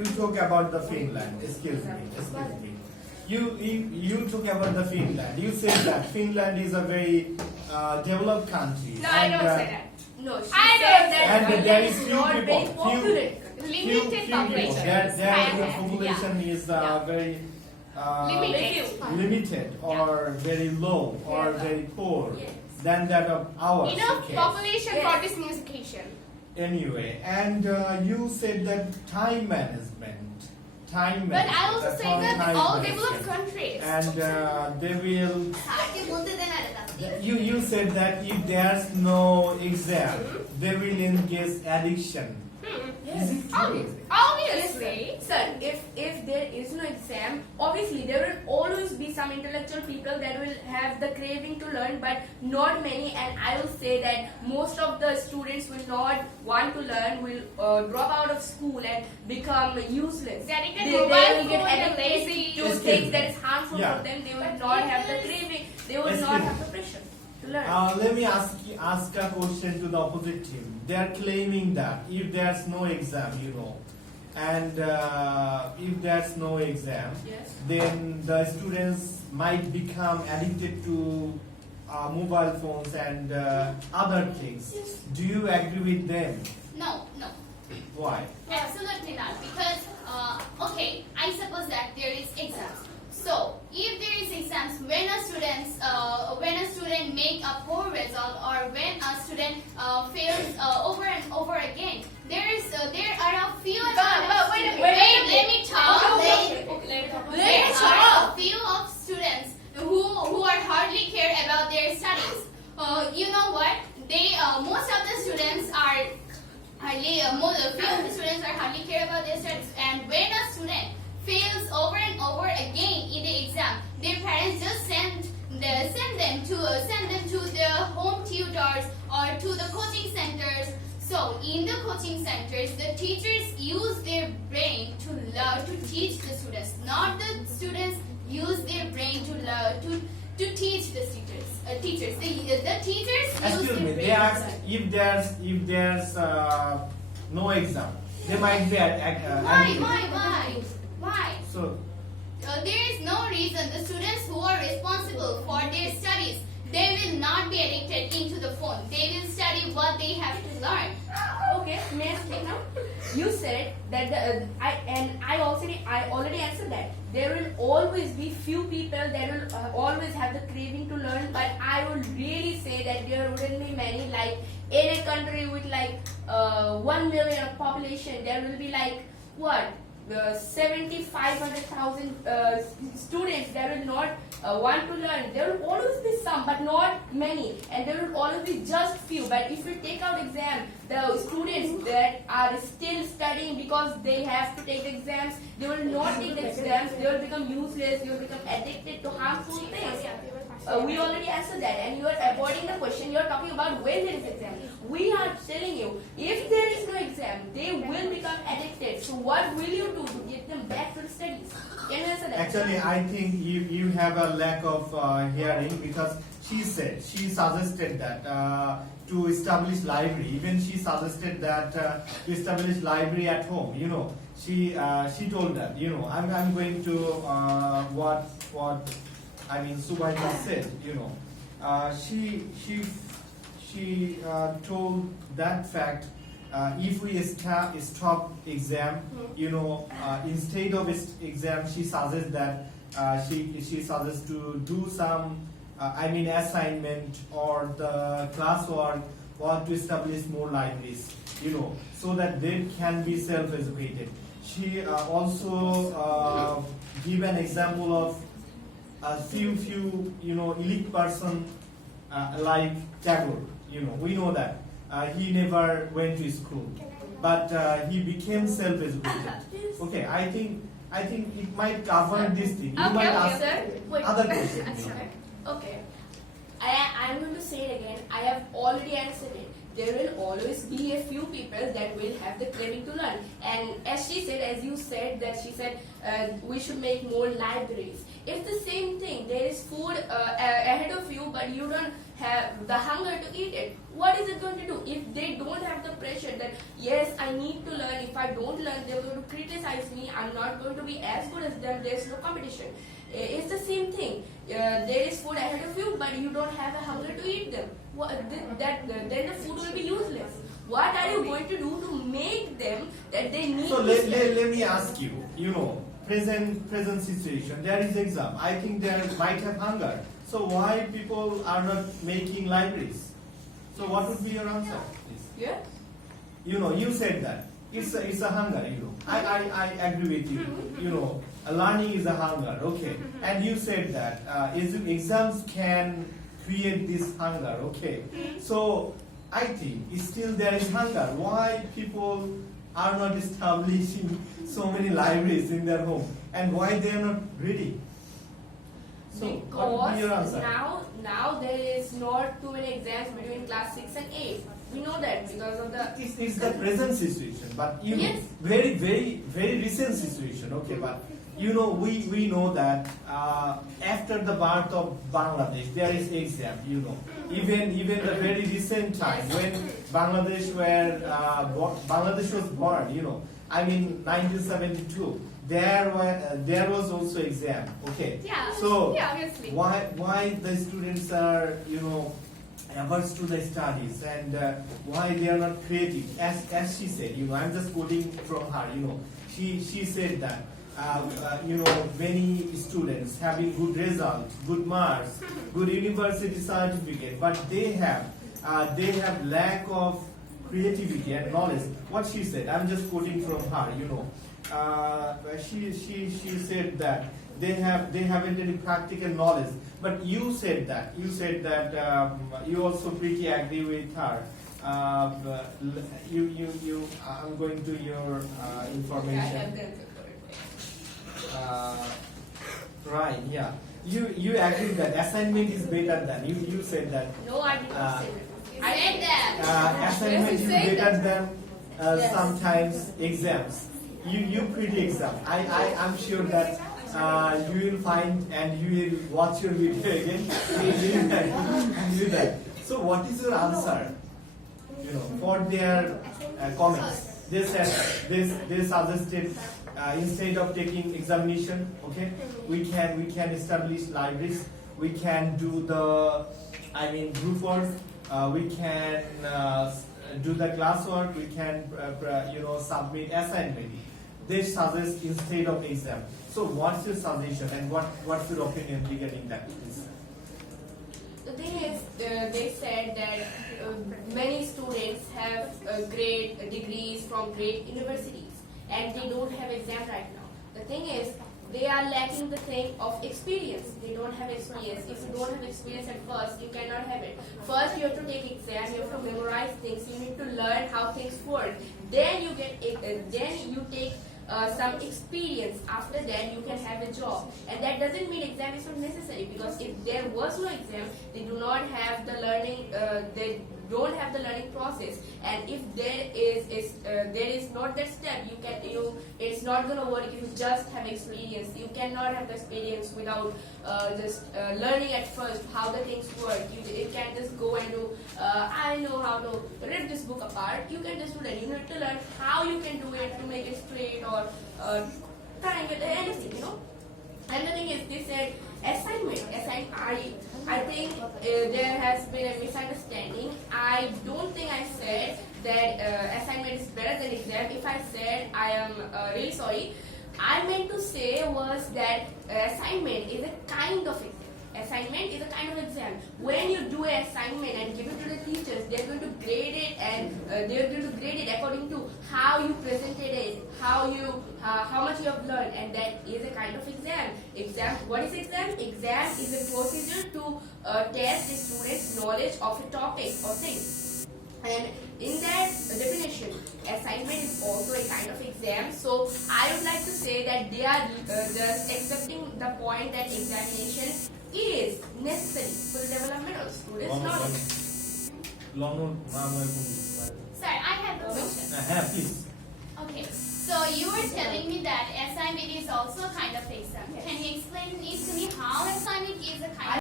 you talk about the Finland. Excuse me. You talk about the Finland. You said that Finland is a very developed country. No, I don't say that. No, she I said don't that And Finland there is is few not people, very few populated. Limited people. population. Their population is Yeah. very Limited. limited or very low or very poor than that of ours. Enough okay. population Yes. for this musication. Anyway, and you said that time management. But I also that's say all that time all management. developed countries. And they will. আগে বলতে দেন আর এটা। You said that if there's no exam, they will engage addiction. Is it true? Obviously. Sir, if there is no exam, obviously there will always be some intellectual people that will have the craving to learn, but not many. And I will say that most of the students will not want to learn, will drop out of school and become useless. They're addicted They to will mobile get phone and addicted lazy. to Excuse things me. that is harmful Yeah. for them. They will not have the craving. They will Excuse not me. have the pressure to learn. Let me ask a question to the opposite team. They are claiming that if there's no exam, and if there's no exam, Yes. then the students might become addicted to mobile phones and other things. Do you agree with them? No, no, Why? absolutely not. Because, okay, I suppose that there is exams. So, if there is exams, when a student make a poor result or when a student fails over and over again, there are a few. But wait a minute. Wait, let me talk. Let There me are talk. a few of students who are hardly care about their studies. You know what? Most of the students are few of the students are hardly care about their studies, and when a student fails over and over again in the exam, their parents just send them to the home tutors or to the coaching centers. So in the coaching centers, the teachers use their brain to teach the students, not the students use their brain to teach the teachers. The teachers use Excuse their me. brain. They ask if there's no exam, they might be addicted. Why? So There is no reason the students who are responsible for their studies, they will not be addicted into the phone. They will study what they have to learn. Okay, may I speak now? You said that I already answered that. There will always be few people that will always have the craving to learn, but I would really say that there wouldn't be many. Like in a country with like 1 million of population, there will be like what? 75,000 students that will not want to learn. There will always be some, but not many, and there will always be just few. But if we take out exam, the students that are still studying because they have to take exams, they will not take the exams. They will become useless. They will become addicted to harmful things. We already answered that, and you are avoiding the question. You are talking about when there is exam. We are telling you, if there is no exam, they will become addicted. So what will you do to get them back to the studies? Can you answer that? actually, I think you have a lack of hearing, because she suggested that to establish library. Even she suggested that to establish library at home. She told that. I'm going to what Subaita said. She told that fact. If we stop exam, instead of exam, she suggests that she suggests to do some assignment or the classwork, or to establish more libraries, so that they can be self-educated. She also give an example of a few elite person like Tagore. We know that. He never went to school, but he became self-educated. Okay, I think it might cover this thing. You might ask sir. Wait. other questions. Okay. I'm going to say it again. I have already answered it. There will always be a few people that will have the craving to learn. And as you said, we should make more libraries. It's the same thing. There is food ahead of you, but you don't have the hunger to eat it, what is it going to do? If they don't have the pressure that yes, I need to learn, if I don't learn they're going to criticize me, I'm not going to be as good as them, there's no competition. It's the same thing. There is food ahead of you, but you don't have a hunger to eat them. Then the food will be useless. What are you going to do to make them that they need So to let me ask you, present situation, there is exam. I think there might have hunger. So why people are not making libraries? So what would be your answer, please? Yeah? You said that. It's a hunger, I agree with you. Learning is a hunger, okay. And you said that exams can create this hunger, okay. So I think still there is hunger. Why people are not establishing so many libraries in their home, and why they are not ready? So what would be your Because answer? now there is not too many exams between class 6 and 8. We know that because of the It's the present situation, but Yes. very, very, very recent situation. Okay, but we know that after the birth of Bangladesh, there is exam. Even the very recent time when Bangladesh was born. I mean 1972. There was also exam. Okay. Yeah. So Yeah, obviously. why the students are averse to the studies, and why they are not creative, as she said, I'm just quoting from her, she said that many students having good results, good marks, good university certificate, but they have lack of creativity and knowledge. What she said, I'm just quoting from her, she said that they haven't any practical knowledge. But you said that you also pretty agree with her. I'm going to your I have information. the answer for it. Right, yeah. You agree that assignment is better than you said that No, I did not say that. I read that. assignment Yes, is you say better that. than Yes. sometimes exams. You pretty exam. I'm sure that you will find and you will watch your video again. and do that. So what is your answer? For their comments. They said they suggested instead of taking examination, okay, we can establish libraries. We can do group work. We can do the classwork. We can submit assignment. They suggest instead of exam. So what's your suggestion and what's your opinion regarding that? Please? The thing is, they said that many students have great degrees from great universities and they don't have exam right now. The thing is, they are lacking the thing of experience. They don't have experience. If you don't have experience at first, you cannot have it. First, you have to take exam. You have to memorize things. You need to learn how things work. Then you take some experience. After that, you can have a job. And that doesn't mean exam is not necessary, because if there was no exam, they do not have the learning. They don't have the learning process. And if there is not that step, it's not gonna work if you just have experience. You cannot have the experience without just learning at first how the things work. You can't just go and do. I know how to rip this book apart. You can just do that. You need to learn how you can do it to make it straight or triangle, anything, And the thing is, they said assignment. I think there has been a misunderstanding. I don't think I said that assignment is better than exam. If I said, I am really sorry. I meant to say was that assignment is a kind of exam. Assignment is a kind of exam. When you do an assignment and give it to the teachers, they're going to grade it, and they're going to grade it according to how you presented it, how much you have learned, and that is a kind of exam. What is exam? Exam is a procedure to test the student's knowledge of a topic or thing. And in that definition, assignment is also a kind of exam. So I would like to say that they are just accepting the point that examination is necessary for the development of students' knowledge. Sir, I have a question. Please. Okay, so you were telling me that assignment is also a kind of exam. Can you explain it to me how assignment is a kind of